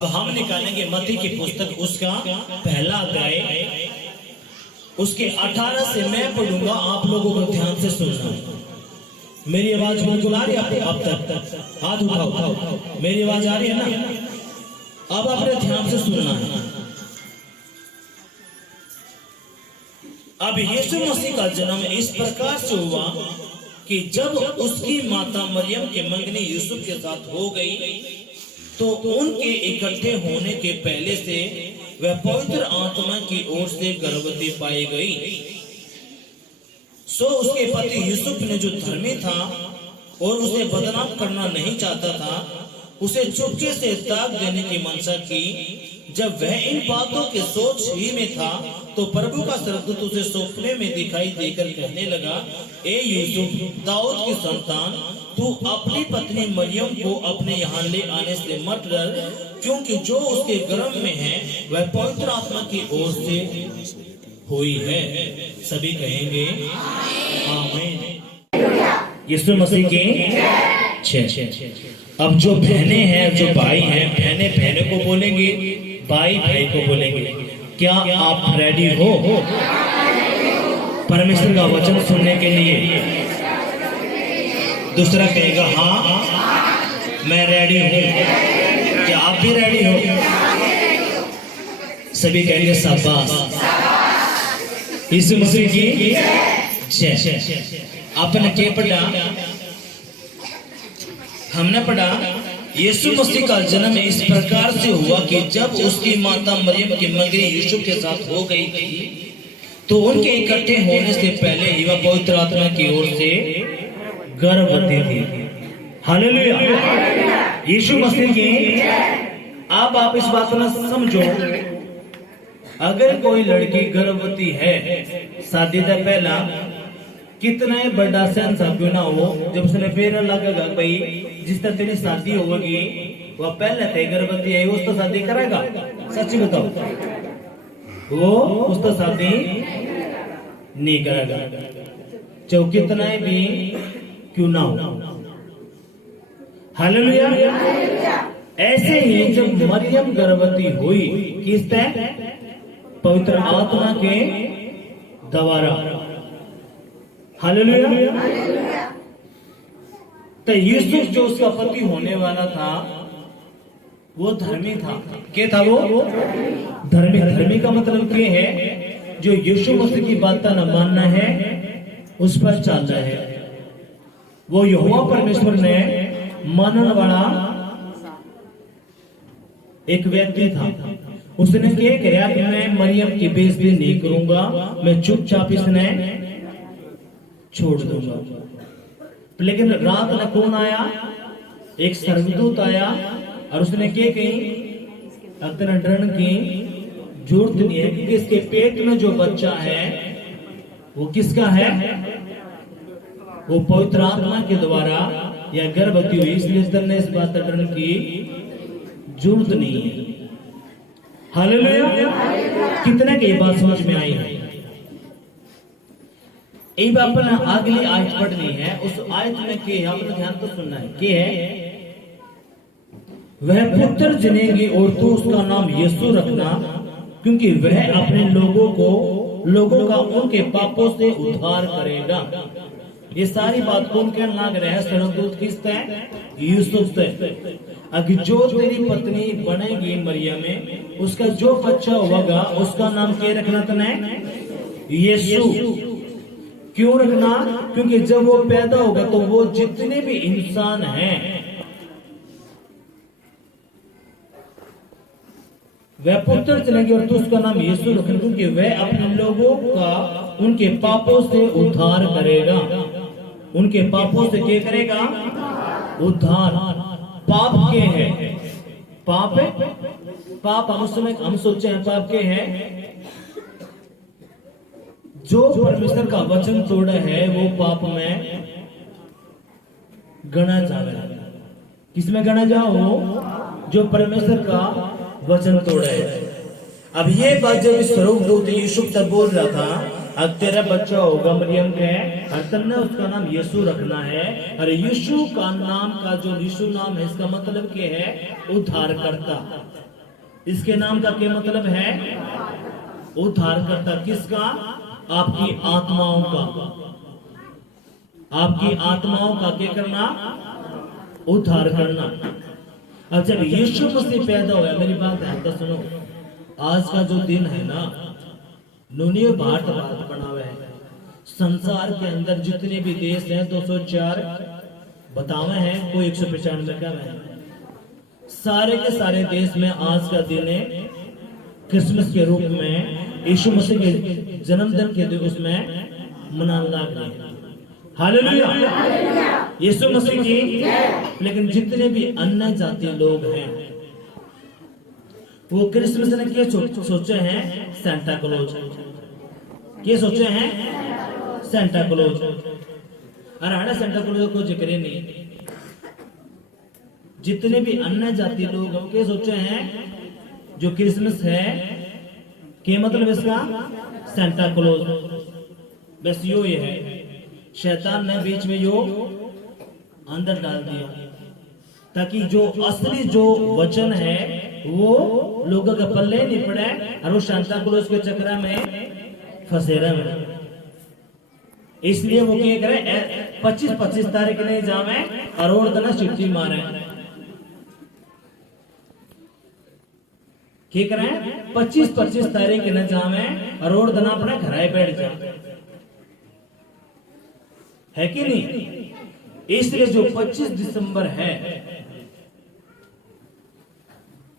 हम निकालेंगे मत्ती की पुस्तक उसका पहला अध्याय, उसके 18 से मैं पढ़ूंगा, आप लोगों को ध्यान से सुनना है। मेरी आवाज बिल्कुल आ रही है अब तक? हाथ उठाओ। मेरी आवाज आ रही है ना? अब अपने ध्यान से सुनना है। अब यीशु मसीह का जन्म इस प्रकार से हुआ कि जब उसकी माता मरियम के मंगनी यूसुफ के साथ हो गई तो उनके इकट्ठे होने के पहले से वह पवित्र आत्मा की ओर से गर्भवती पाई गई। सो उसके पति यूसुफ ने, जो धर्मी था और उसे बदनाम करना नहीं चाहता था, उसे चुपके से दाग देने की मंशा की। जब वह इन बातों के सोच ही में था तो प्रभु का स्वर्गदूत उसे सपने में दिखाई देकर कहने लगा, ए यूसुफ, दाऊद की संतान, तू अपनी पत्नी मरियम को अपने यहाँ ले आने से मत डर, क्योंकि जो उसके गर्भ में है वह पवित्र आत्मा की ओर से हुई है। सभी कहेंगे आमीन। यीशु मसीह की अब जो बहनें हैं, जो भाई हैं, बहनें बहनों को बोलेंगे, भाई भाई को बोलेंगे। क्या आप रेडी हो परमेश्वर का वचन सुनने के लिए? दूसरा कहेगा हाँ मैं रेडी हूं। क्या आप भी रेडी हो? सभी कहेंगे शाबाश। यीशु मसीह की जय। आपने क्या पढ़ा? हमने पढ़ा यीशु मसीह का जन्म इस प्रकार से हुआ कि जब उसकी माता मरियम की मंगनी यूसुफ के साथ हो गई थी तो उनके इकट्ठे होने से पहले ही वह पवित्र आत्मा की ओर से गर्भवती थी। हालेलुया। यीशु मसीह की। अब आप इस बात को समझो, अगर कोई लड़की गर्भवती है, शादी से पहला कितना ही बड़ा सेंस क्यों ना हो, जब उसने फेर लगेगा भाई जिस तरह तेरी शादी होगी वह पहले थे गर्भवती है, उस तो शादी करेगा? सच्ची बताओ, वो उस तो शादी नहीं करेगा, चाहे कितना भी क्यों ना हो। हालेलुया। ऐसे ही जब मरियम गर्भवती हुई, किससे? पवित्र आत्मा के द्वारा। हालेलुया। तो यूसुफ जो उसका पति होने वाला था वो धर्मी था। क्या था वो? धर्मी। धर्मी का मतलब क्या है? जो यीशु मसीह की बात न मानना है, उस पर चलना है। वो यहोवा परमेश्वर ने मानने वाला एक व्यक्ति था। उसने क्या किया कि मैं मरियम की बेइज्जती नहीं करूंगा, मैं चुपचाप इसने छोड़ दूंगा। लेकिन रात में कौन आया? एक स्वर्गदूत आया और उसने क्या कही? अपना डरन की जरूरत नहीं है, क्योंकि इसके पेट में जो बच्चा है वो किसका है? वो पवित्र आत्मा के द्वारा या गर्भवती हुई, इसलिए डरने इस बात डरन की जरूरत नहीं है। हालेलुया। कितने की बात समझ में आई है? एक बार अपना अगली आयत पढ़नी है। उस आयत में के आपने ध्यान तो सुनना है कि है वह पुत्र जनेगी और तू उसका नाम यीशु रखना, क्योंकि वह अपने लोगों का उनके पापों से उद्धार करेगा। ये सारी बात कौन कहने लग रहा है? स्वर्गदूत किससे? यूसुफ से। अगर जो तेरी पत्नी बनेगी मरियम में, उसका जो बच्चा होगा उसका नाम क्या रखना तने? यीशु। क्यों रखना? क्योंकि जब वो पैदा होगा तो वो जितने भी इंसान हैं वह पुत्र चलेंगे और तो उसका नाम यीशु रखना, क्योंकि वह अपने लोगों का उनके पापों से उद्धार करेगा। उनके पापों से क्या करेगा? उद्धार। पाप के है? पाप है? पाप हम सोचे हैं पाप के है? जो परमेश्वर का वचन तोड़ा है वो पाप में गणा जाएगा। किसमें गणा जाओ? जो परमेश्वर का वचन तोड़ा है। अब ये बात जब स्वर्गदूत यूसुफ तक बोल रहा था, अब तेरा बच्चा होगा मरियम के, और तुमने उसका नाम यीशु रखना है। और यीशु का नाम का जो यीशु नाम है, इसका मतलब क्या है? उद्धार करता। इसके नाम का क्या मतलब है? उद्धारकर्ता। किसका? आपकी आत्माओं का। आपकी आत्माओं का क्या करना? उद्धार करना। अब जब यीशु मसीह पैदा हुआ, मेरी बात ध्यान से सुनो, आज का जो दिन है ना, नुनियो भाट बना हुआ है। संसार के अंदर जितने भी देश हैं 204 बतावे हैं, कोई 195 का है। सारे के सारे देश में आज का दिन है क्रिसमस के रूप में यीशु मसीह के जन्मदिन के दिवस में मनाने लग रहे हैं। हालेलुया, यीशु मसीह की। लेकिन जितने भी अन्य जाति लोग हैं वो क्रिसमस ने क्या सोचे हैं? Santa Claus. क्या सोचे हैं? Santa Claus. अरे हमारा सेंटा क्लॉज को जिक्र नहीं। जितने भी अन्य जाति लोग हैं वो क्या सोचे हैं? जो क्रिसमस है क्या मतलब इसका? Santa Claus. बस यो ये है, शैतान ने बीच में यो अंदर डाल दिया ताकि जो असली जो वचन है वो लोगों का पल्ले नहीं पड़े और वो सांता क्लॉज के चक्कर में फंसे रहे। इसलिए वो क्या करे? 25 तारीख नहीं जावे और तना चिट्ठी मारे। क्या करें? 25 तारीख न जावे और तना अपने घर बैठ जाए, है कि नहीं? इसलिए जो 25 दिसंबर है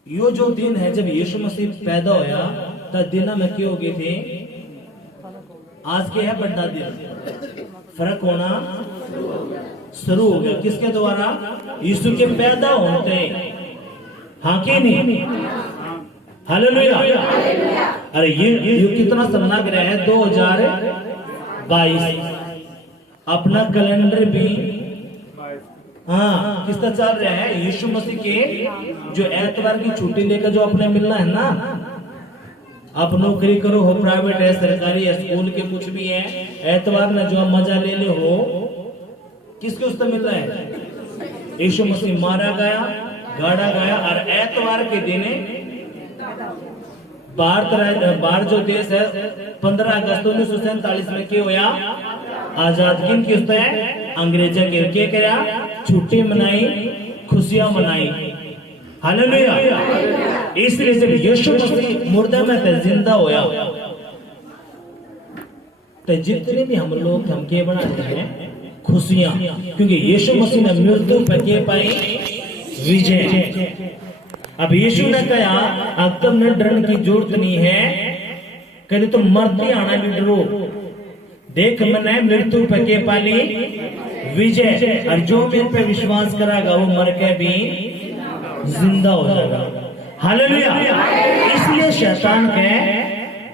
यो जो दिन है जब यीशु मसीह पैदा होया तब दिन में क्या हो गए थे? आज के है बड़ा दिन, फर्क होना शुरू हो गया। किसके द्वारा? यीशु के पैदा होते। हाँ कि नहीं? हालेलुया। अरे ये कितना सन्ना ग्रह है 2022। अपना कैलेंडर भी हाँ किसका चल रहा है? यीशु मसीह के जो एतवार की छुट्टी लेकर जो अपने मिलना है ना, आप नौकरी करो हो, प्राइवेट है, सरकारी है, स्कूल के कुछ भी है, एतवार में जो मजा ले ले हो, किसके उससे मिलना है? यीशु मसीह मारा गया, गाड़ा गया और एतवार के दिन बाहर जो देश है 15 अगस्त 1947 में क्या होया? आजाद। किन की उससे? अंग्रेजा के क्या करा? छुट्टी मनाई, खुशियां मनाई। हालेलुया। इसलिए जब यीशु मसीह मुर्दा में से जिंदा होया तो जितने भी हम लोग हम के बनाते हैं खुशियां, क्योंकि यीशु मसीह ने मृत्यु पर के पाई विजय। अब यीशु ने कहा अब तुमने डरने की जरूरत नहीं है, कहते तुम मरते आना भी डरो, देख मैंने मृत्यु पे के पाली विजय, और जो मेरे पे विश्वास करेगा वो मर के भी जिंदा हो जाएगा। हालेलुया। इसलिए शैतान के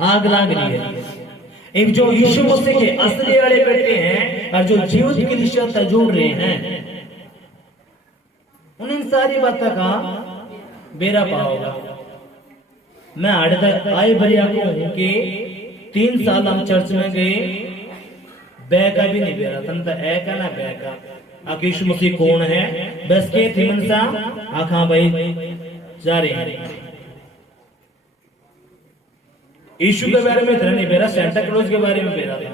आग लाग रही है। एक जो यीशु मसीह के असली वाले बेटे हैं और जो जीवित की दिशा से जोड़ रहे हैं, उन सारी बातों का बेरा पाओगा। मैं आड़े तक आई भरिया को हूं कि 3 साल हम चर्च में गए, बैका भी नहीं बेरा तंता ऐका ना बैका आकीश मसीह कौन है बस के थी मनसा आखा भाई जा रहे हैं। यीशु के बारे में नहीं बेरा, सेंटा क्लॉज के बारे में बेरा था।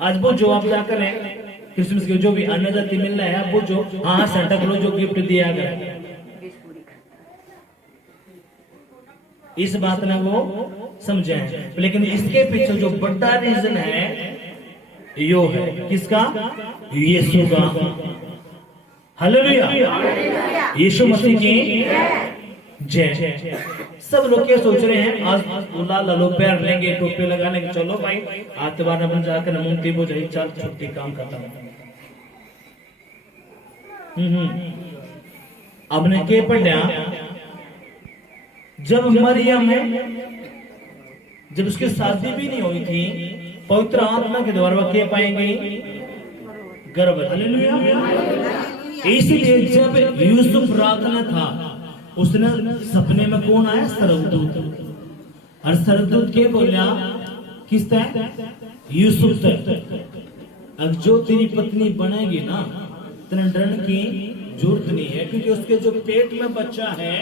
आज वो जो आप जाकर है क्रिसमस के जो भी अन्य जाति मिल रहा है वो जो हाँ सेंटा क्लॉज जो गिफ्ट दिया गया, इस बात में वो समझे हैं। लेकिन इसके पीछे जो बड़ा रीजन है यो है किसका? यीशु का। हालेलुया। यीशु मसीह की जय। सब लोग क्या सोच रहे हैं? आज गुलाल लालो पैर लेंगे, टोपी लगा लेंगे, चलो भाई आतवार बन जाकर नमूनती वो जाए, चल छुट्टी काम खत्म। अब ने के पढ़ा जब मरियम जब उसकी शादी भी नहीं हुई थी, पवित्र आत्मा के द्वारा वह क्या पाएंगे? गर्भ। हालेलुया। इसलिए जब यूसुफ रात में था उसने सपने में कौन आया? स्वर्गदूत। और स्वर्गदूत के बोला किस तरह? यूसुफ तक अब जो तेरी पत्नी बनेगी ना तेरे डरने की जरूरत नहीं है, क्योंकि उसके जो पेट में बच्चा है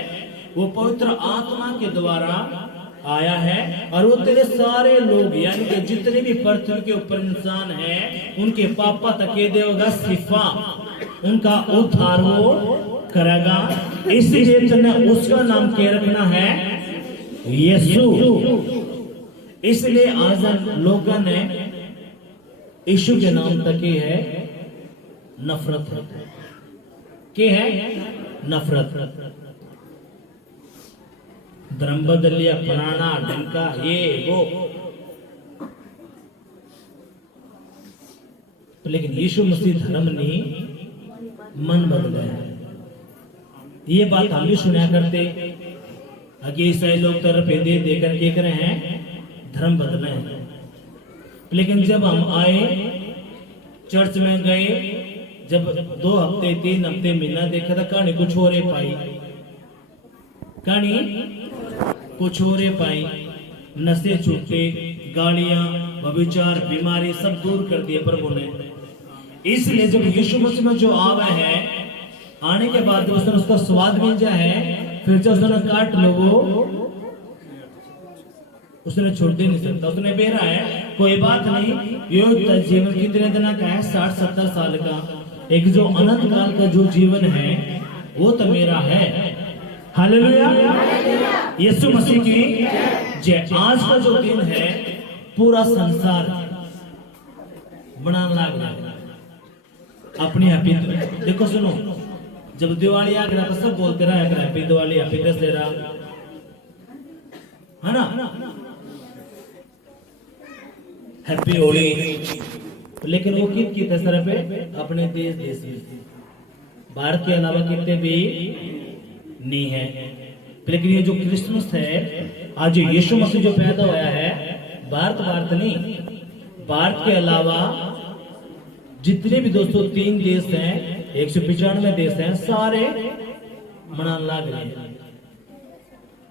वो पवित्र आत्मा के द्वारा आया है और वो तेरे सारे लोग यानी कि जितने भी पृथ्वी के ऊपर इंसान हैं उनके पापा तके देगा सिफा, उनका उद्धार वो करेगा। इसलिए तूने उसका नाम क्या रखना है? यीशु। इसलिए आज लोगों ने यीशु के नाम तक ही है नफरत के है नफरत। धर्म बदल लिया, फलाना ढंका ये वो, लेकिन यीशु मसीह धर्म नहीं मन बदला है। ये बात हम भी सुना करते कि ईसाई लोग तरफ दे देकर के कर रहे हैं धर्म बदले हैं, लेकिन जब हम आए चर्च में गए, जब 2 हफ्ते 3 हफ्ते महीना देखा था, कहानी कुछ और ही पाई, कहानी कुछ और ही पाई। नशे छूटे, गालियां, व्यभिचार, बीमारी सब दूर कर दिए प्रभु ने। इसलिए जब यीशु मसीह में जो आवा है, आने के बाद उसने उसका स्वाद मिल जाए है, फिर जब उसने काट लो वो उसने छोड़ नहीं सकता, उसने बेरा है कोई बात नहीं। ये जीवन कितने दिन का है? 60-70 साल का। एक जो अनंत काल का जो जीवन है वो तो मेरा है। हालेलुया, यीशु मसीह की जय। आज का जो दिन है पूरा संसार बनाने लग रहा है अपनी हैप्पी। देखो सुनो, जब दिवाली आ गया तो सब बोलते रहा हैप्पी दिवाली, हैप्पी दशहरा, है ना, हैप्पी होली। लेकिन वो किस दशहरा पे? अपने देश में, भारत के अलावा कितने भी नहीं है। लेकिन ये जो क्रिसमस है, आज यीशु मसीह जो पैदा हुआ है, भारत नहीं, भारत के अलावा जितने भी 203 देश हैं, 195 देश हैं, सारे मनाने लग रहे हैं।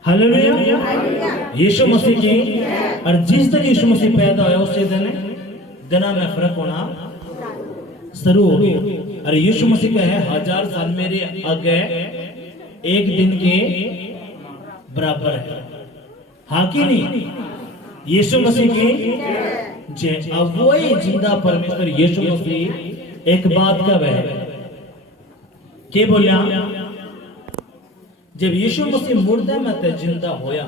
हालेलुया, यीशु मसीह की। और जिस दिन यीशु मसीह पैदा हुआ उसी दिन में फर्क होना शुरू हो गया। और यीशु मसीह का है 1000 साल मेरे आगे एक दिन के बराबर है, हाँ कि नहीं? यीशु मसीह की जय। अब वही जिंदा परमेश्वर यीशु मसीह एक बात का वह के बोलिया, जब यीशु मसीह मुर्दे में ते जिंदा होया,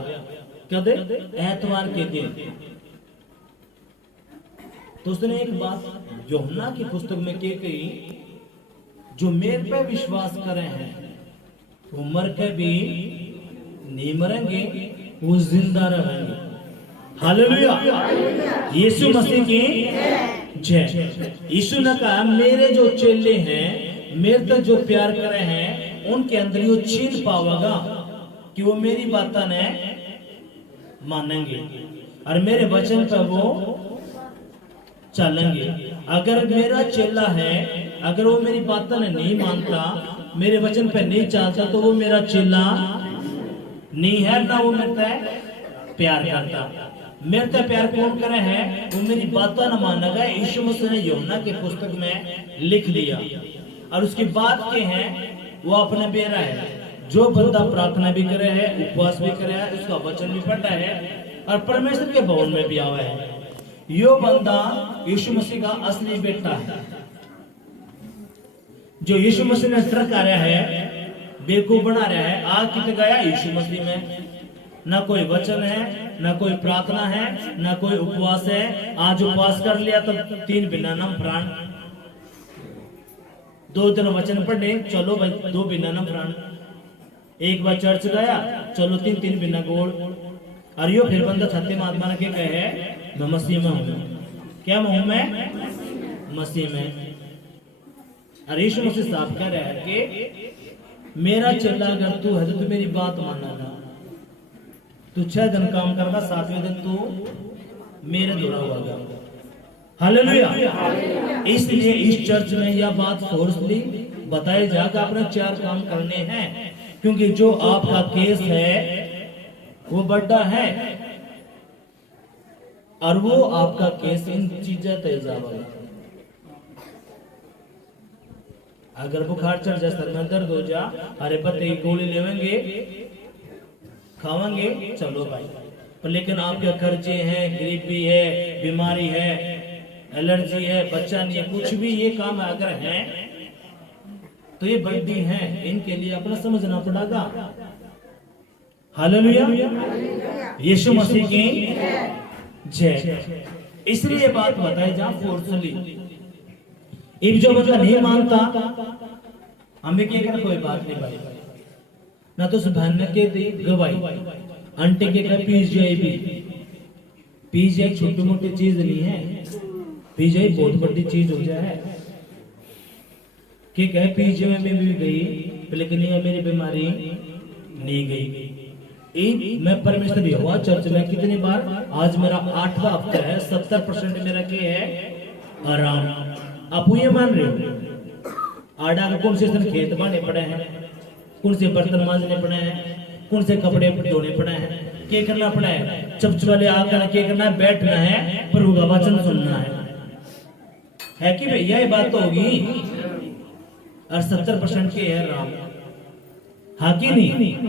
कदे? एतवार के दिन। तो उसने एक बात यूहन्ना की पुस्तक में क्या कही, जो मेरे पे विश्वास करे हैं वो मर के भी नहीं मरेंगे, वो जिंदा रहेंगे। हालेलुया, यीशु मसीह की जय। यीशु ने कहा मेरे जो चेले हैं, मेरे तक जो प्यार करे हैं, उनके अंदर वो छीन पावेगा कि वो मेरी बातें ने मानेंगे और मेरे वचन पर वो चलेंगे। अगर मेरा चेला है, अगर वो मेरी बातें नहीं मानता, मेरे वचन पे नहीं चलता, तो वो मेरा चेला नहीं है, ना वो मेरे से प्यार करता। मेरे से प्यार कौन करे है? वो मेरी बातें न मानेगा। यीशु मसीह ने यूहन्ना की पुस्तक में लिख दिया। और उसकी बात के हैं वो अपने बेरा है, जो बंदा प्रार्थना भी करे है, उपवास भी करे है, उसका वचन भी पढ़ता है और परमेश्वर के भवन में भी आवा है, यो बंदा यीशु मसीह का असली बेटा है। जो यीशु मसीह ने ट्रक आ रहा है, बेवकूफ बना रहा है, आग कितने गया यीशु मसीह में। ना कोई वचन है, ना कोई प्रार्थना है, ना कोई उपवास है। आज उपवास कर लिया तो 3 बिना नम प्राण, 2 दिन वचन पढ़े, चलो 2 बिना नम प्राण। एक बार चर्च गया, चलो 3 बिना गोल। और यो फिर बंदा सत्य महात्मा ने क्या कहे, मैं मसीह में हूं। क्या हूं मैं? मसीह में। और यीशु मसीह साफ कह रहा है कि मेरा चेला अगर तू है तो तू मेरी बात मानेगा। तू 6 दिन काम करगा, 7वें दिन तू मेरे द्वारा होगा। हालेलुया। इसलिए इस चर्च में यह बात फोर्सली बताई जाकर अपने 4 काम करने हैं, क्योंकि जो आपका केस है वो बड़ा है और वो आपका केस इन चीजें तय जाएगा। अगर बुखार चढ़ जाए, सर में दर्द हो जा, अरे पत्ते की गोली लेवेंगे खावांगे चलो भाई, पर लेकिन आपके कर्जे हैं, गरीबी है, बीमारी है, एलर्जी है, बच्चा नहीं है, कुछ भी ये काम अगर है तो ये बंदी है, इनके लिए अपना समझना पड़ेगा। हालेलुया, यीशु मसीह की जय। इसलिए बात बताई जहां फोर्सली इब जो बंदा नहीं मानता हमें क्या करना, कोई बात नहीं भाई, ना तो सुबह के दी गवाही आंटी के घर पीजीआई भी, पीजीआई छोटी मोटी चीज नहीं है, पीजीआई बहुत बड़ी चीज हो जाए। कि कहे पीजीआई में भी गई लेकिन मेरी बीमारी नहीं गई। मैं परमेश्वर यहोवा चर्च में कितनी बार, आज मेरा 8वां हफ्ता है, 70% मेरा क्या है, आराम। आप ये मान रहे हो आडा को कौन से खेत बाने पड़े हैं, कौन से बर्तन मांजने पड़े हैं, कौन से कपड़े धोने पड़े हैं, क्या करना पड़ा है, चपच वाले आकर क्या करना है, बैठना है, प्रभु का वचन सुनना है कि भैया ये बात तो होगी। और 70% के है राम, हाँ कि नहीं।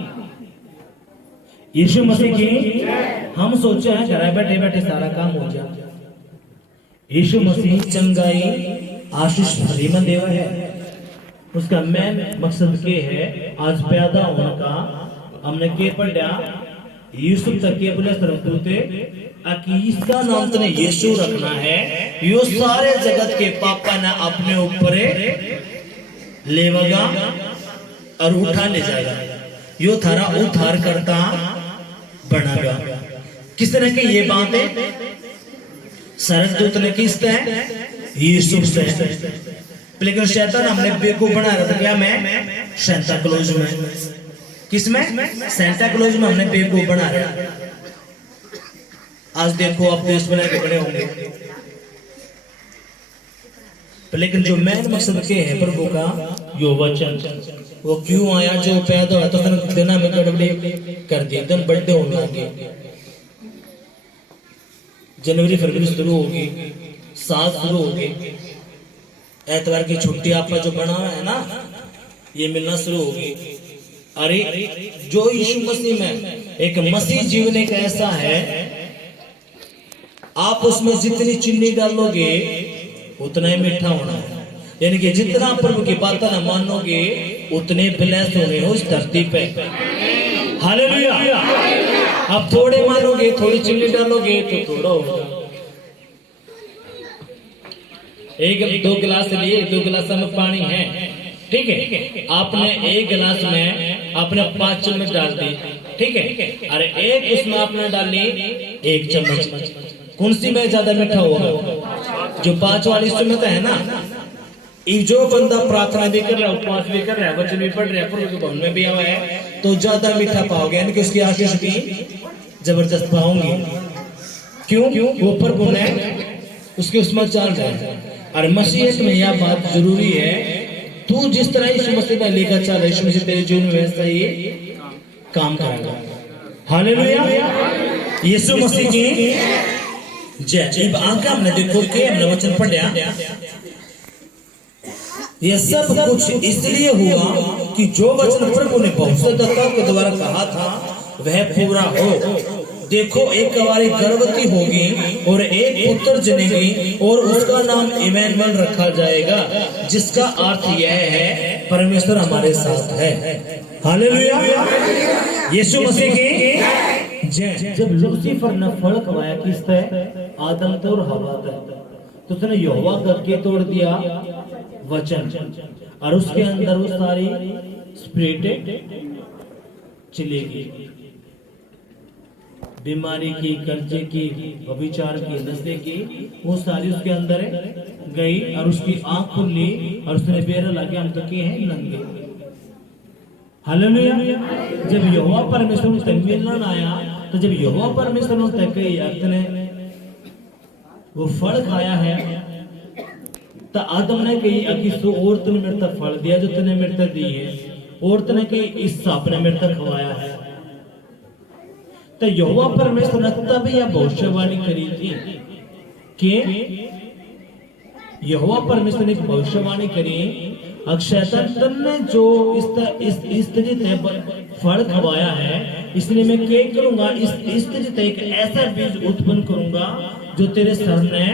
यीशु मसीह की हम सोचे हैं घर बैठे बैठे सारा काम हो जाए। यीशु मसीह चंगाई आशीष भरी में देवा है, उसका मेन मकसद के है आज पैदा होने का। हमने के पढ़ा यूसुफ तक के बोले सरदूते इसका नाम तने यीशु रखना है, यो सारे जगत के पापा ने अपने ऊपर लेवगा और उठा ले जाएगा, यो थारा उद्धार करता बनागा। किस तरह की ये बात है, सरदूत ने किससे है, यूसुफ से। लेकिन शैतान हमने बेवकूफ बना रहा था, क्या मैं सेंटा क्लॉज में, किसमें, सेंटा क्लॉज में हमने बेवकूफ बना रहा। आज देखो आप देश बना के बड़े होंगे, लेकिन जो मेन मकसद के है प्रभु का यो वचन, वो क्यों आया, जो पैदा हुआ तो दिन में गड़बड़ी कर दी, दिन बर्थडे होने लगे, जनवरी फरवरी शुरू होगी, साल शुरू होगी, एतवार की छुट्टी आपका जो बना है ना ये मिलना शुरू होगी। अरे जो यीशु मसीह में एक मसीह जीवन एक ऐसा है, आप उसमें जितनी चीनी डालोगे उतना ही मीठा होना है, यानी कि जितना प्रभु की बात ना मानोगे उतने ब्लेस होने हो इस धरती पे। हालेलुया। आप थोड़े मानोगे, थोड़ी चीनी डालोगे तो थोड़ा होगा। एक 2 गिलास लिए, 2 गिलास में पानी है, ठीक है, आपने 1 गिलास में आपने 5 चम्मच डाल दी, ठीक है, अरे एक उसमें आपने डाली 1 चम्मच, कौन सी में ज्यादा मीठा होगा, जो 5 वाली चम्मच है ना। जो बंदा प्रार्थना भी कर रहा है, उपवास भी कर रहा है, वचन भी पढ़ रहा है, प्रभु के भवन में भी आया है, तो ज्यादा मीठा पाओगे, यानी कि उसकी आशीष भी जबरदस्त पाओगे। क्यों, वो प्रभु ने उसके उसमें चल रहा है। और मसीहत में यह बात जरूरी है, तू जिस तरह यीशु मसीह में लेकर चल, यीशु मसीह तेरे जीवन में वैसा ही काम करेगा। हालेलुया, यीशु मसीह की जय। अब आगे हमने देखो कि हमने वचन पढ़ा, यह सब कुछ इसलिए हुआ कि जो वचन प्रभु ने भविष्यद्वक्ताओं के द्वारा कहा था वह पूरा हो। देखो एक कुंवारी गर्भवती होगी और एक पुत्र जनेगी और उसका नाम इमैनुअल रखा जाएगा, जिसका अर्थ यह है परमेश्वर हमारे साथ है। हालेलुया, यीशु मसीह की जय। जब लूसीफर ने फल खवाया किससे, आदम तो और हवा का, तो उसने यहोवा करके तोड़ दिया वचन, और उसके अंदर वो सारी स्पिरिट चलेगी, बीमारी की, कर्जे की, व्यभिचार की, नशे की, वो सारी उसके अंदर गई और उसकी आंख खुली और उसने बेरा लगे, हम तो के हैं नंगे। हालेलुया। जब यहोवा परमेश्वर उससे मिलने आया, तो जब यहोवा परमेश्वर उससे कही अपने वो फल खाया है, तो आदम ने कही अकिसो औरत ने मेरे तक फल दिया जो तूने मेरे तक दी है, औरत ने कही इस सांप ने मेरे तक खवाया है। तो यहोवा परमेश्वर ने तब यह भविष्यवाणी करी थी कि यहोवा परमेश्वर ने भविष्यवाणी करी अब शैतान ने जो इस स्त्री ने फल खवाया है, इसलिए मैं क्या करूंगा, इस स्त्री से एक ऐसा बीज उत्पन्न करूंगा जो तेरे सामने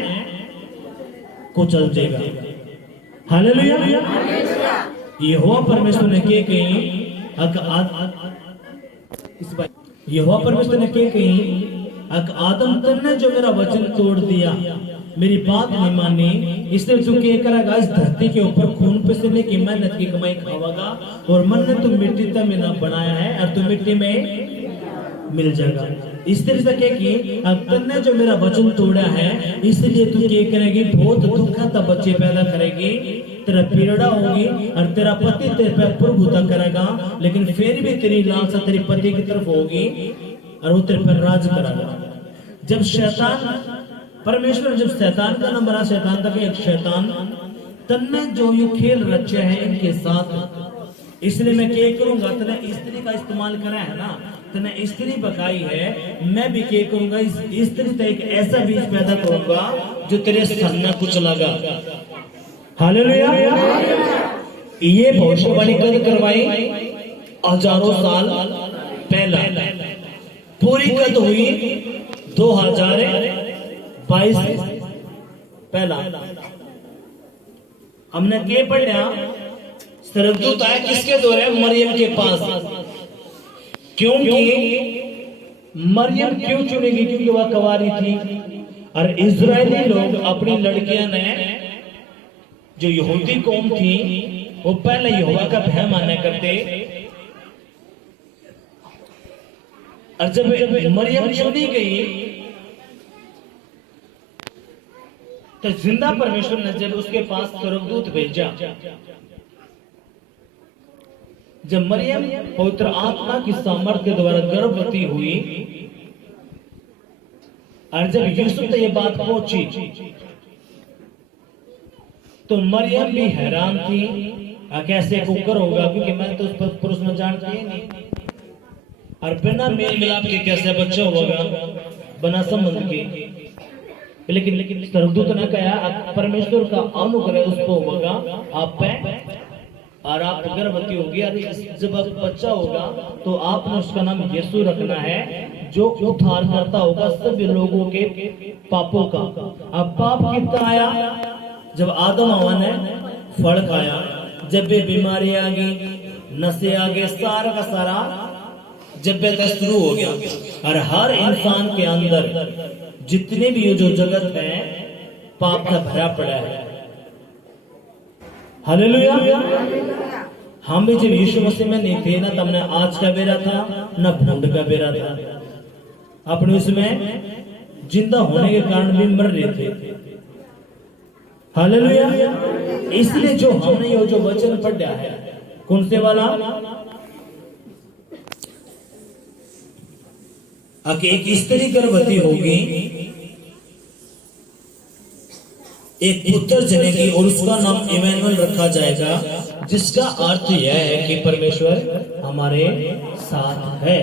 कुचल देगा। हालेलुया। यहोवा परमेश्वर ने क्या कही, यहोवा परमेश्वर ने क्या कही, आदम तुमने जो मेरा वचन तोड़ दिया, मेरी बात नहीं मानी, इसलिए तू क्या करेगा, इस धरती के ऊपर खून पसीने की मेहनत की कमाई खावागा, और मन ने तू मिट्टी तक में ना बनाया है और तू मिट्टी में मिल जाएगा। इस तरह से क्या कि तुमने जो मेरा वचन तोड़ा है, इसलिए तू क्या करेगी, बहुत दुखद बच्चे पैदा करेगी, तेरा पीड़ा होगी और तेरा पति तेरे पे प्रभुता करेगा, लेकिन फिर भी तेरी लालसा तेरी पति की तरफ होगी और वो तेरे पर राज करेगा। जब शैतान परमेश्वर, जब शैतान का नंबर आ, शैतान तक एक शैतान तन्ने जो ये खेल रचा है इनके साथ, इसलिए मैं क्या करूंगा, तने स्त्री का इस्तेमाल करा है ना, तने स्त्री बकाई है, मैं भी क्या करूंगा, इस स्त्री से एक ऐसा बीज पैदा करूंगा जो तेरे सामने कुचलेगा। हालेलुया। ये भविष्यवाणी कद करवाई हजारों साल पहला, पूरी कद हुई 2022 पहला। हमने क्या पढ़ा, स्वर्गदूत आया किसके द्वारा, मरियम के पास। क्योंकि मरियम क्यों चुनेगी, क्योंकि वह कुंवारी थी, और इजरायली लोग अपनी लड़कियां ने, जो यहूदी कौम थी, वो पहले यहोवा का भय माना करते, और जब मरियम चुनी गई तो जिंदा परमेश्वर ने जब उसके पास स्वर्गदूत भेजा, जब मरियम पवित्र आत्मा की सामर्थ्य के द्वारा गर्भवती हुई, और जब यूसुफ तक ये बात पहुंची तो मरियम भी हैरान थी, कैसे कुकर होगा, क्योंकि मैं तो उस पुरुष में जानती ही नहीं, और बिना मेल मिलाप के कैसे बच्चा होगा, बिना संबंध के। लेकिन स्वर्गदूत ने कहा, परमेश्वर का अनुग्रह उसको होगा आप पे, और आप गर्भवती होगी, और जब बच्चा होगा तो आपने उसका नाम यीशु रखना है, जो उद्धार करता होगा सभी लोगों के पापों का। अब पाप कितना आया, जब आदम हवा ने फल खाया, जब भी बीमारी आ गई, नशे आ गए, सारा का सारा जब शुरू हो गया, और हर इंसान के अंदर जितने भी ये जो जगत है पाप का भरा पड़ा है। हालेलुया। हम भी जब यीशु मसीह में नहीं थे ना, तब हमने आज का बेरा था ना भूड का बेरा था, अपने उसमें जिंदा होने के कारण भी मर रहे थे। हालेलुया। इसलिए जो हमने ये जो वचन पढ़ा है, कौन से वाला, एक स्त्री गर्भवती होगी, एक पुत्र जनेगी, और उसका नाम इमैनुअल रखा जाएगा, जिसका अर्थ यह है कि परमेश्वर हमारे साथ है।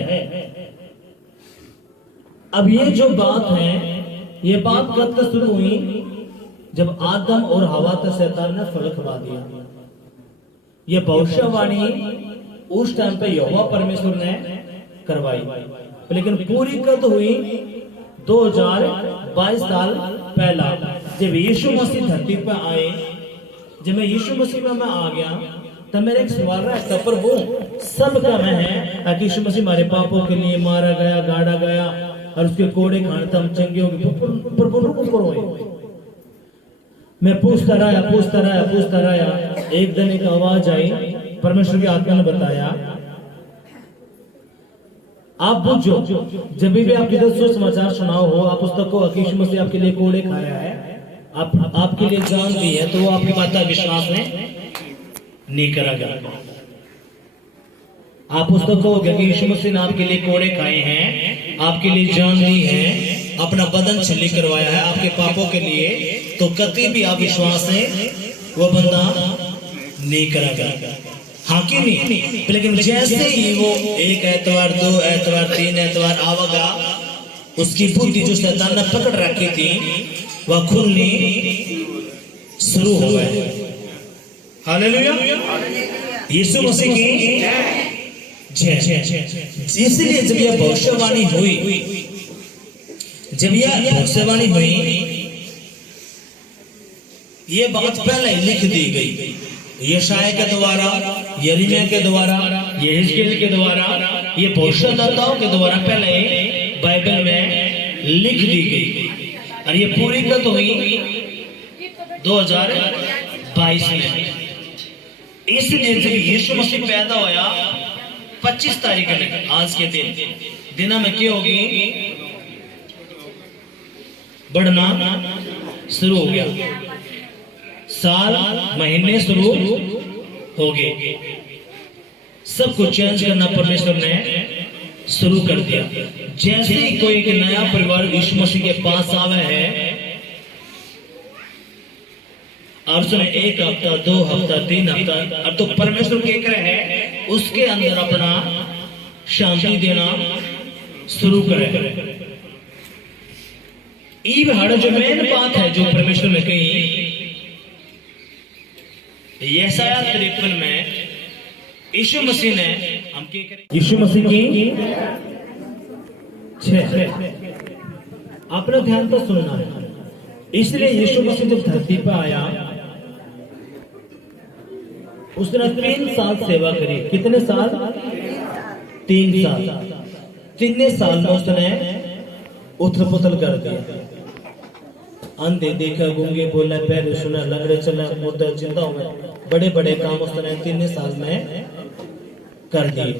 अब ये जो बात है, ये बात कब तक शुरू हुई, जब आदम और हवा तक शैतान ने फल खवा दिया। ये भविष्यवाणी उस टाइम पे यहोवा परमेश्वर ने करवाई, लेकिन पूरी कद हुई 2022 साल पहला, जब यीशु मसीह धरती पर आए। जब मैं यीशु मसीह में मैं आ गया, तब मेरा एक सवाल रहा, प्रभु सबका मैं है, ताकि यीशु मसीह हमारे पापों के लिए मारा गया, गाड़ा गया, और उसके कोड़े खाने तो हम चंगे हो गए। प्रभु रुको करो, मैं पूछता रहा। एक दिन एक आवाज आई, परमेश्वर की आत्मा ने बताया, आप बुझो, जब भी आपके दिल सुसमाचार सुनाओ हो, आप पुस्तक को यीशु मसीह आपके लिए कोड़े खाया है, आपके लिए जान दी है, तो वो आपकी बात का विश्वास नहीं करेगा। आप पुस्तक को यीशु मसीह ने आपके लिए कोड़े खाए हैं, आपके लिए जान दी है, अपना बदन छली करवाया है आपके पापों के लिए, तो कभी भी आप विश्वास है वो बंदा नहीं करेगा। हाँ कि नहीं? लेकिन जैसे ही वो एक एतवार, 2 एतवार, 3 एतवार आवेगा, उसकी बुद्धि जो शैतान ने पकड़ रखी थी वह खुलनी शुरू हो गए। हालेलुया, यीशु मसीह की जय। इसलिए जब यह भविष्यवाणी हुई, ये बात पहले ही लिख दी गई, यशाया के द्वारा, यिर्मयाह के द्वारा, यहेजकेल के द्वारा, ये भविष्यद्वक्ताओं के द्वारा पहले बाइबल में लिख दी गई, और ये पूरी कब हुई? 2022 में। इसलिए जब यीशु मसीह पैदा होया 25 तारीख में, आज के दिन में क्या होगी? बढ़ना शुरू हो गया, साल महीने शुरू हो गए, सब कुछ चेंज करना परमेश्वर ने शुरू कर दिया। जैसे ही कोई एक नया परिवार यीशु मसीह के पास आवे है, और उसने 1 हफ्ता, 2 हफ्ता, 3 हफ्ता, अब तो परमेश्वर के करे है उसके अंदर अपना शांति देना शुरू करे। ईब हड़ जो मेन बात है जो परमेश्वर ने कही, यशाया 53 में यीशु मसीह ने हम यीशु मसीह की 6 अपना ध्यान तो सुनना है। इसलिए यीशु मसीह जब धरती पर आया, उसने 3 साल सेवा करी। कितने साल? 3 साल। 3 साल में उसने उथल पुथल कर दिया। अंधे देखा, गूंगे बोला, बहरे सुना, लंगड़े चला, मुर्दा जिंदा हुए, बड़े बड़े काम उसने 3 साल में कर दिए।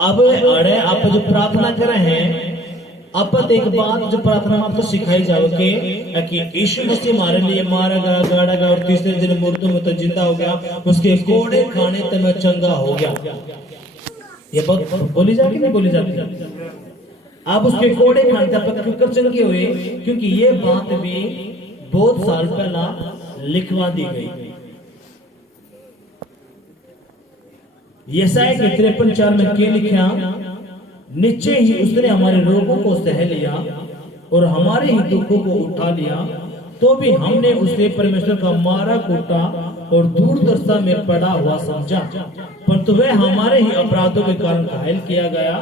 अब अड़े आप जो प्रार्थना करे हैं, आप एक बात जो प्रार्थना में आपको सिखाई जाओगे कि यीशु मसीह हमारे लिए मारा गया, गाड़ा गया और तीसरे दिन मुर्दों में तो जिंदा हो गया, उसके कोड़े खाने तो मैं चंगा हो गया। ये बात बोली जाती नहीं बोली जाती? आप उसके कोड़े खाने तक क्यों चंगे हुए? क्योंकि ये बात भी बहुत साल पहला लिखवा दी गई। यशाया के 53:4 में क्या लिखा? निश्चय ही उसने हमारे रोगों को सह लिया और हमारे ही दुखों को उठा लिया, तो भी हमने उसे परमेश्वर का मारा कूटा और दूर दर्शा में पड़ा हुआ समझा। परंतु वह हमारे ही अपराधों के कारण घायल किया गया,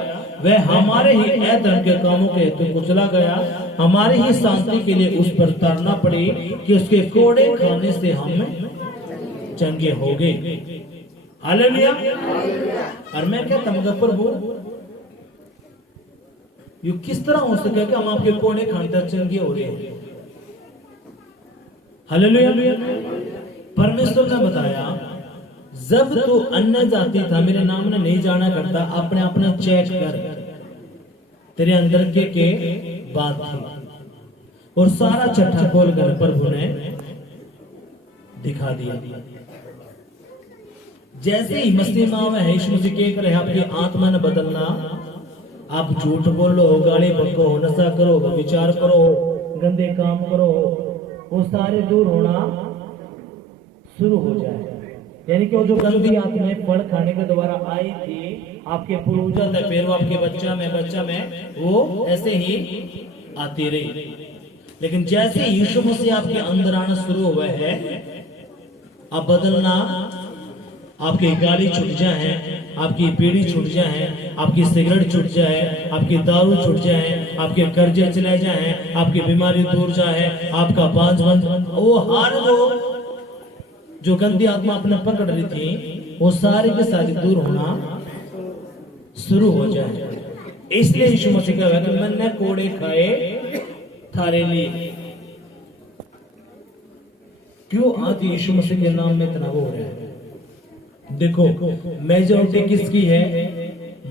वह हमारे ही अधर्म के कामों के हेतु कुचला गया, हमारी ही शांति के लिए उस पर ताड़ना पड़ी कि उसके कोड़े खाने से हम चंगे हो गए। हालेलुया। और मैं कहता हूं प्रभु, ये किस तरह हो सके कि हम आपके कोड़े खाने चंगे हो रहे हैं? हालेलुया। परमेश्वर ने बताया, जब तू अन्य जाति था, मेरे नाम ने नहीं जाना करता, अपने अपने चेक कर, तेरे अंदर के बात थी, और सारा चट्टा खोल कर प्रभु ने दिखा दिया। जैसे ही मसीह माँ है, यीशु मसीह कह रहे आपकी आत्मा ने बदलना, आप झूठ बोलो, गाली बको, नशा करो, विचार करो, गंदे काम करो, वो सारे दूर होना शुरू हो जाए। यानी कि वो जो गंदी आत्माएं फल खाने के द्वारा आई थी आपके पूर्वजों से, फिर वो आपके बच्चा में वो ऐसे ही आती रही। लेकिन जैसे यीशु मसीह आपके अंदर आना शुरू हुआ है, अब बदलना, आपकी गाड़ी छूट जाए, आपकी बीड़ी छूट जाए, आपकी सिगरेट छूट जाए, आपकी दारू छूट जाए, आपके कर्जे चले जाए, आपकी बीमारी दूर जाए, आपका बांझ वो हर वो जो गंदी आत्मा अपने पकड़ रही थी, वो सारी के सारी दूर होना शुरू हो जाए। इसलिए यीशु मसीह का कि मैंने कोड़े खाए थारे लिए। क्यों आज यीशु मसीह के नाम में इतना वो हो रहा है? देखो, मेजॉरिटी किसकी है?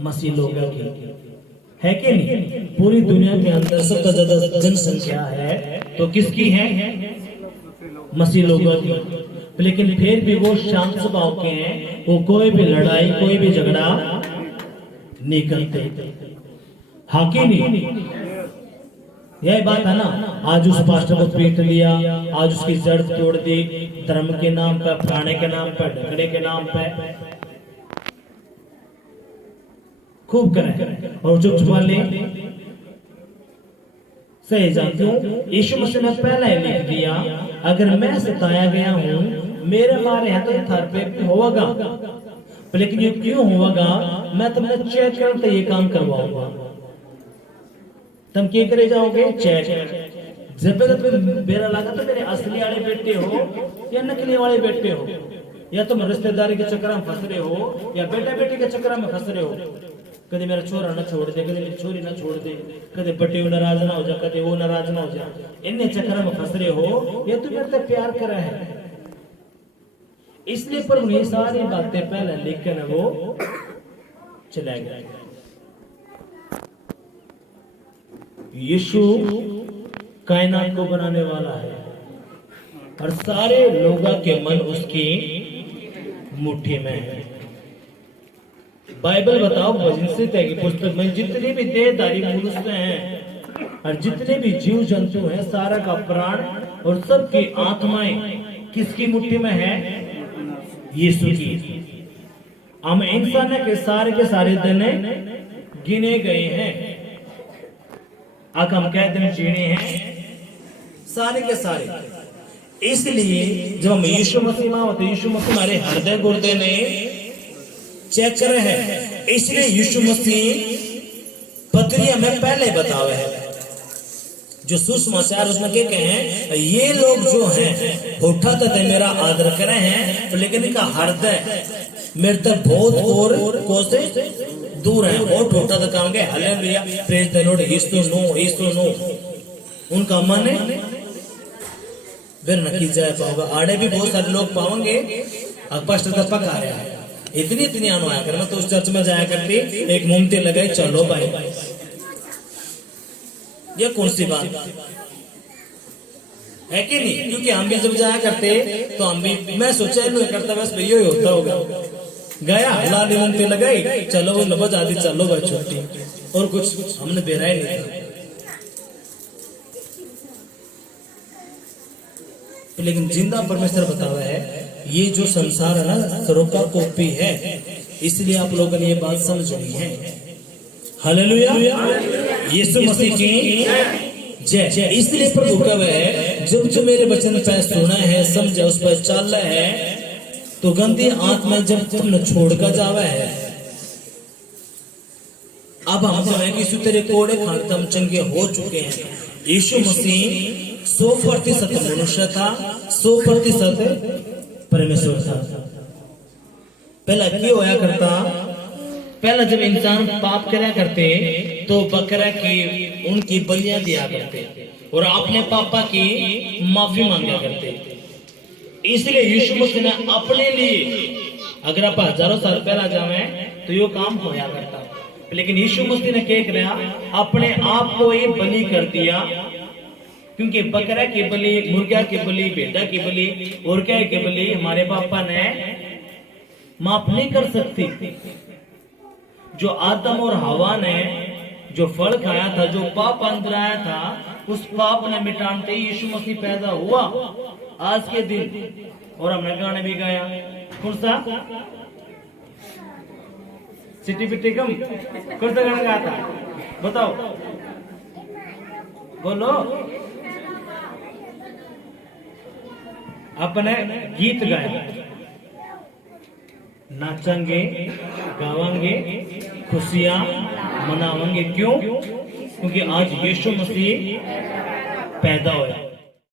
मसीह लोगों की है कि नहीं? पूरी दुनिया के अंदर सबसे ज्यादा जनसंख्या है तो किसकी है? मसीह लोगों की। लेकिन फिर भी वो शांत स्वभाव के हैं, वो कोई भी लड़ाई, कोई भी झगड़ा नहीं करते। हाँ कि नहीं? यही बात है ना। आज उस पास्टर को पीट लिया, आज उसकी जड़ तोड़ दी, धर्म के नाम पर, फलाने के नाम पर, ढकड़े के नाम पर खूब करें और जो छुपा ले सही जानते हो। यीशु मसीह ने पहले लिख दिया अगर मैं सताया गया हूं, मेरे मारे हैं तो थार पे भी होगा, लेकिन ये क्यों होगा, मैं तुमने चेक करते ये काम करवाऊंगा। तुम क्या करे जाओगे, चेक। जब तक तुम्हें मेरा लगा तो मेरे असली वाले बेटे हो या नकली वाले बेटे हो, या तुम रिश्तेदारी के चक्कर में फंस रहे हो या बेटा बेटी के चक्कर में फंस रहे हो। कभी मेरा छोरा ना छोड़ दे, कभी मेरी छोरी ना छोड़ दे, कभी बटे नाराज ना हो जा, कभी वो नाराज ना हो जा, इन चक्कर में फंस रहे हो, ये तुम मेरे से प्यार करा है। इसलिए प्रभु ने सारी बातें पहले लिखकर वो चला गया। यीशु कायनात को बनाने वाला है और सारे लोगों के मन उसकी मुट्ठी में है। बाइबल बताओ, भजन संहिता की पुस्तक में जितने भी देहधारी मनुष्य हैं और जितने भी जीव जंतु हैं, सारा का प्राण और सबकी आत्माएं किसकी मुट्ठी में है, यीशु की। हम इंसान के सारे दिन गिने गए हैं, अब हम क्या दिन जीने हैं, सारे के सारे। इसलिए जब हम यीशु मसीह में होते, यीशु मसीह हमारे हृदय गुर्दे ने चेक करे हैं। इसलिए यीशु मसीह पत्रिया में पहले बतावे है, जो सुसमाचार उसमें क्या कहे हैं, ये लोग जो हैं होठा तक मेरा आदर करे हैं, लेकिन इनका हृदय मेरे तक बहुत और कोसे दूर है। और होठा तक काम गए hallelujah, praise the Lord, Yeshu नो उनका मन फिर न की जाए पाओगा। आड़े भी बहुत सारे लोग पाओगे, पास्टर तक पका रहा है, इतनी आनो आया कर। मैं तो उस चर्च में जाया करती, एक मोमबत्ती लगाई, चलो भाई, ये कौन सी बात है कि नहीं? क्योंकि हम भी जब जाया करते तो हम भी, मैं सोचा नहीं करता, बस भैया ही होता होगा। गया लाली मोमबत्ती लगाई, चलो वो नबज आदि, चलो भाई छुट्टी, और कुछ हमने बेरा ही नहीं था। लेकिन जिंदा परमेश्वर बतावा है, ये जो संसार है ना, सरों का कॉपी है। इसलिए आप लोगों ने ये बात समझ ली है। हालेलुया, यीशु मसीह की जय। इसलिए प्रभु कब है, जब जो मेरे वचन पे सुना है, समझा, उस पर चल रहा है, तो गंदी आत्मा जब तुमने छोड़ कर जावा है। अब हम जो है कि तेरे कोड़े खाते हम चंगे हो चुके हैं। यीशु मसीह 100% मनुष्य था, 100% परमेश्वर था। पहला क्यों होया करता, पहला जब इंसान पाप करा करते तो बकरा की उनकी बलियां दिया करते और अपने पापा की माफी मांगा करते। इसलिए यीशु मसीह ने अपने लिए, अगर आप हजारों साल पहला जावे तो यो काम होया करता, लेकिन यीशु मसीह ने क्या किया, अपने आप को ही बलि कर दिया। क्योंकि बकरा की बलि, मुर्गा की बलि, भेड़ा की बलि और क्या की बलि हमारे पापा ने माफ नहीं कर सकती। जो आदम और हवा ने जो फल खाया था, जो पाप अंदर आया था, उस पाप ने मिटाते यीशु मसीह पैदा हुआ आज के दिन। और हमने गाने भी गाया, कौन सा, सिटी पिटी कम, कौन सा गाना गाया था बताओ, बोलो। अपने गीत गाया, नाचेंगे, गावेंगे, खुशियां मनावेंगे। क्यों? क्योंकि आज यीशु मसीह पैदा हुआ।